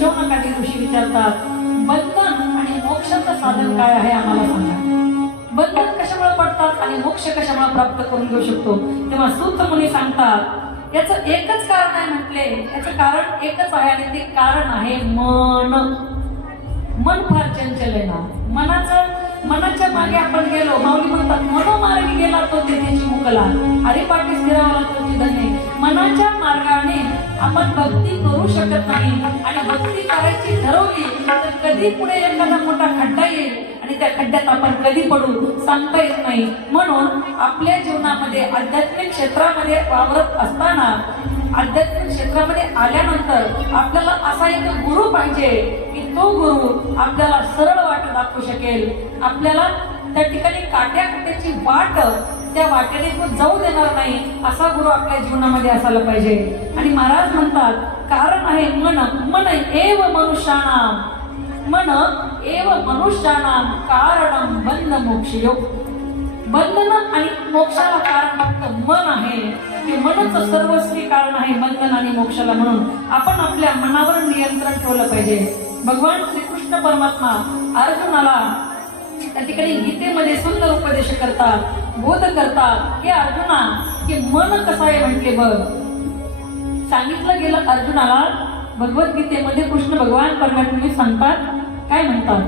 शौनकादी ऋषी विचारतात, बंधन आणि मोक्षाचं साधन काय आहे आम्हाला सांगा. बंधन कशामुळे पडतात आणि मोक्ष कशामुळे प्राप्त करून घेऊ शकतो. तेव्हा सूत मुनी सांगतात याचं एकच कारण आहे म्हटले. याचं कारण एकच आहे आणि ते कारण आहे मन. मन फार चंचल आहे ना. मनाच्या मागे आपण गेलो. माऊली म्हणतात मनोमार्गी गेला तो तेथेची मुकला, हरिपाठी स्थिरावला तोची धन्य. मनाच्या मार्गाने आपण भक्ती करू शकत नाही आणि भक्ती करायची ठरवली तर कधी पुढे एखादा मोठा खड्डा येईल आणि त्या खड्ड्यात आपण कधी पडू सांगता येत नाही. म्हणून आपल्या जीवनामध्ये आध्यात्मिक क्षेत्रामध्ये वावरत असताना, आध्यात्मिक क्षेत्रामध्ये आल्यानंतर आपल्याला असा एक गुरु पाहिजे की तो गुरु आपल्याला सरळ वाट दाखवू शकेल. आपल्याला त्या ठिकाणी काट्याची वाट त्या वाटेने तो जाऊ देणार नाही असा गुरु आपल्या जीवनामध्ये असायला पाहिजे. आणि महाराज म्हणतात कारण आहे मन. मन एव मनुष्यानाम, मन एव मनुष्यानाम कारणम बंध मोक्षयोग. बंधन आणि मोक्षाला कारण फक्त मन आहे. ते मनच सर्वस्वी कारण आहे बंधन आणि मोक्षाला. म्हणून आपण आपल्या मनावर नियंत्रण ठेवलं पाहिजे. भगवान श्रीकृष्ण परमात्मा अर्जुनाला त्या ठिकाणी गीतेमध्ये सुंदर उपदेश करतात, बोध करतात की अर्जुना की मन कसं आहे म्हटले बघ. सांगितलं गेलं अर्जुनाला भगवद्गीतेमध्ये कृष्ण भगवान परमात्मा सांगतात काय म्हणतात,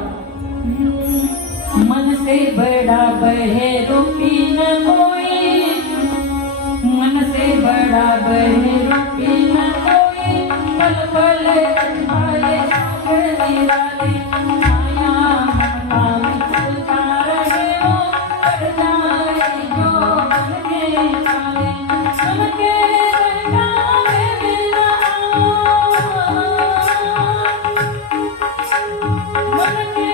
मन से बड़ा बहरूपी न कोई, मन से बड़ा बहरूपी न कोई, पल पल वाले करने वाले माया काम चलता रहे हो, पड़ जाए जो मन के काले, मन के काले बिना मन के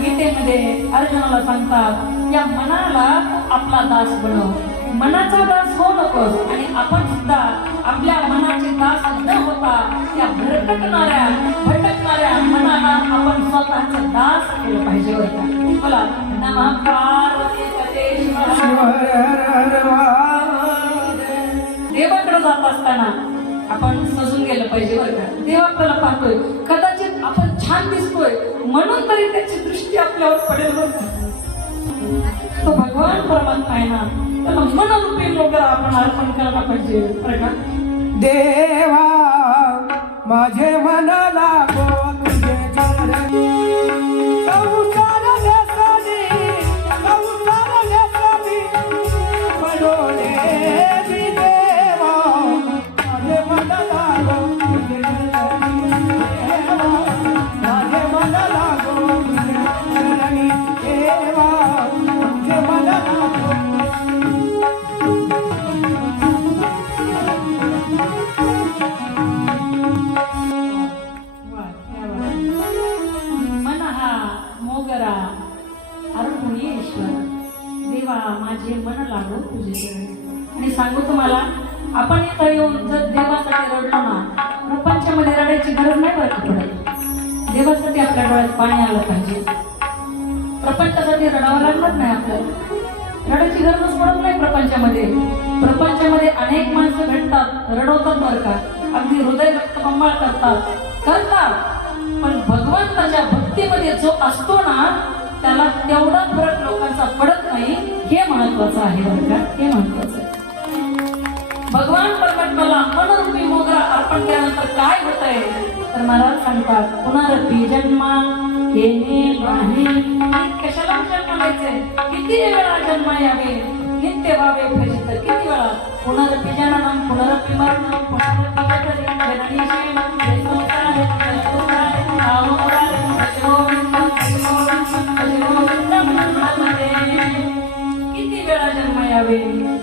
गीतेमध्ये अर्जुनाला सांगतात या मनाला आपला दास बनव. मनाचा दास हो नकोस आणि आपण सुद्धा आपल्या मनाचे दास न होता त्या भटकणाऱ्या मनाला आपण स्वतःचा दास केलं पाहिजे. बोला नमः पार्वती पते देवाकडे जात असताना आपण सजून गेलं पाहिजे बरं का. देव आपल्याला पाहतोय, कदाचित आपण छान दिसतोय म्हणून तरी त्याची दृष्टी आपल्यावर पडेल बरं का. तो भगवान परमात्मा आहे ना, त्याला मनरूपी मोगरा आपण अर्पण करायला पाहिजे बरं का. देवा माझे मनाला गो तुझे चरणी, संसार व्यसनी, संसार व्यसनी पडोले मी देवा, माझे मनाला गो तुझे चरणी, देवा माझे मनाला गो तुझे चरणी, देवा माझे मनाला गो. मोगरा अर्पणेश्वर देवा माझे मन लागो तुझे चरणी. आणि सांगू तुम्हाला आपण इथं येऊन जर देवासाठी रडलो ना, प्रपंचामध्ये रडायची गरज नाही पडत. देवासाठी आपल्या डोळ्यात पाणी आलं पाहिजे. प्रपंचासाठी रडावं लागत नाही आपल्याला, रडायची गरजच पडत नाही प्रपंचामध्ये. प्रपंचामध्ये अनेक माणसं भेटतात, रडवतात बरं का, अगदी हृदय रक्तबंबाळ करतात. पण भगवंताच्या भक्तीमध्ये जो असतो ना त्याला तेवढा फरक लोकांचा पडत नाही. हे महत्वाचं आहे बरं का, हे महत्वाचं आहे. भगवान परमात्म्याला मनरूपी मोगरा अर्पण केल्यानंतर काय होतंय तर महाराज सांगतात पुनरपी जन्मा येणे नाही. कशाला जन्म घ्यायचे, किती वेळा जन्म यावे, नित्य व्हावे फजित किती वेळा. पुनरपी जननम पुनरपी मरणम पुनरपी जननी शयनम किती वेळा जन्म यावे,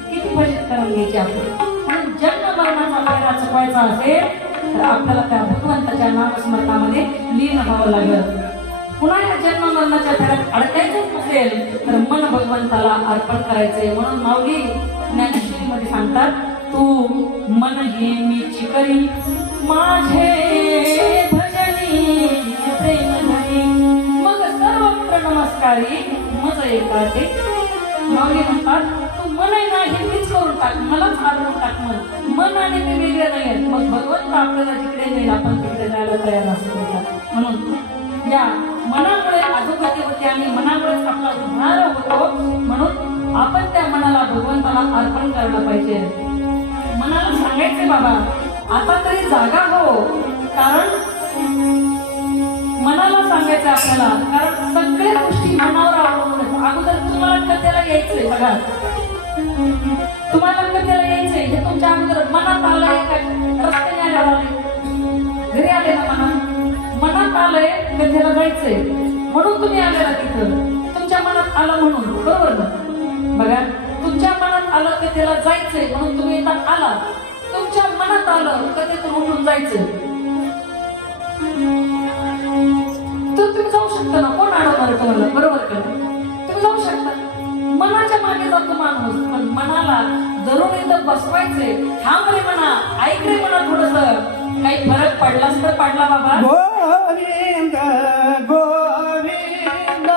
किती फजित करून घ्यायचे आपण. जन्म मरणाचा पैरा चुकवायचा असेल तर आपल्याला त्या भगवंताच्या भगवंताच्या नामस्मरणामध्ये लीन व्हावं लागलं. पुन्हा या जन्म मरणाच्या फेऱ्यात अडकायचंच नसेल तर मन भगवंताला अर्पण करायचंय. म्हणून माऊली ज्ञानेश्वरीमध्ये सांगतात, तू मन हे मीची करी माझे भजनी प्रेम धनी, मग सर्वत्र नमस्कारी मज एकाते. माऊली म्हणतात, तू मन आहे ना हे मीच करून टाक, मलाच आढळून टाक. मन आणि ते वेगळे नाही आहेत. मग भगवंत आपल्याला जिकडे नेईल आपण तिकडे जायला तयार असतो. म्हणून या मनामुळे अधोगती होते आणि मनामुळेच आपला उद्धार होतो. म्हणून आपण त्या मनाला भगवंताला अर्पण करायला पाहिजे. मनाला सांगायचे, बाबा आता तरी जागा हो. कारण मनाला सांगायचं आपल्याला, कारण सगळ्या गोष्टी मनावर अवलंबून. अगोदर तुम्हाला कथेला यायचंय, बघा तुम्हाला कथेला यायचंय हे तुमच्या अगोदर मनात आलंय का रस्त्याने आले, घरी आले ना मनात आलंय कथेला जायचंय म्हणून तुम्ही आलेला तिथं. तुमच्या मनात आलं म्हणून, बरोबर ना? बघा तुमच्या मनात आलं कथेला जायचंय म्हणून तुम्ही येतात आला. तुमच्या मनात आलं कथेतून उठून जायचंय तर तुम्ही जाऊ शकता ना. कोण अडवणार तुम्हाला? बरोबर का? तुम्ही जाऊ शकता. मनाच्या मागे जातो माणूस, पण मनाला जरूर इथं बसवायचंय. हा म्हणे म्हणा, ऐक रे म्हणा, थोडस काही फरक पडलाच तर पडला बाबा. गोविंद गोविंद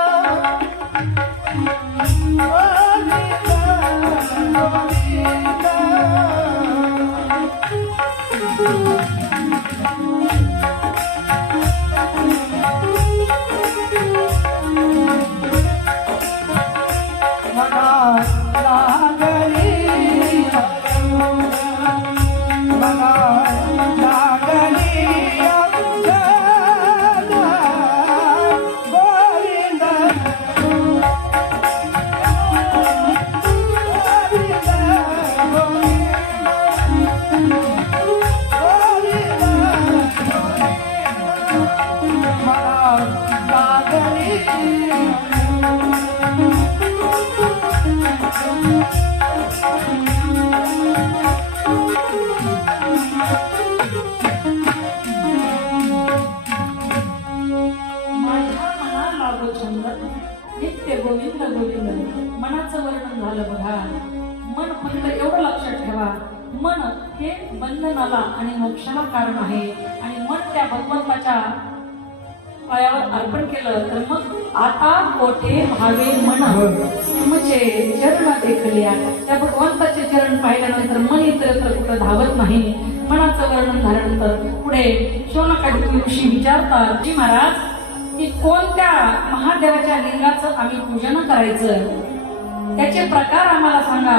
नित्य गोविंद गोविंद. मनाचं वर्णन झालं बघा. मन फक्त एवढं लक्षात ठेवा, मन हे बंधनाला आणि मोक्षाला कारण आहे. आणि मन त्या भगवंताच्या पायावर अर्पण केलं तर मग आता कोठे भावे मन तुमचे चरण देखल्या. त्या भगवंताचे चरण पाहिल्यानंतर मन इतरत्र कुठं धावत नाही. मनाचं वर्णन झाल्यानंतर पुढे शौनकादिक ऋषी विचारतात, जी महाराज की कोणत्या महादेवाच्या लिंगाचं आम्ही पूजन करायचं, त्याचे प्रकार आम्हाला सांगा.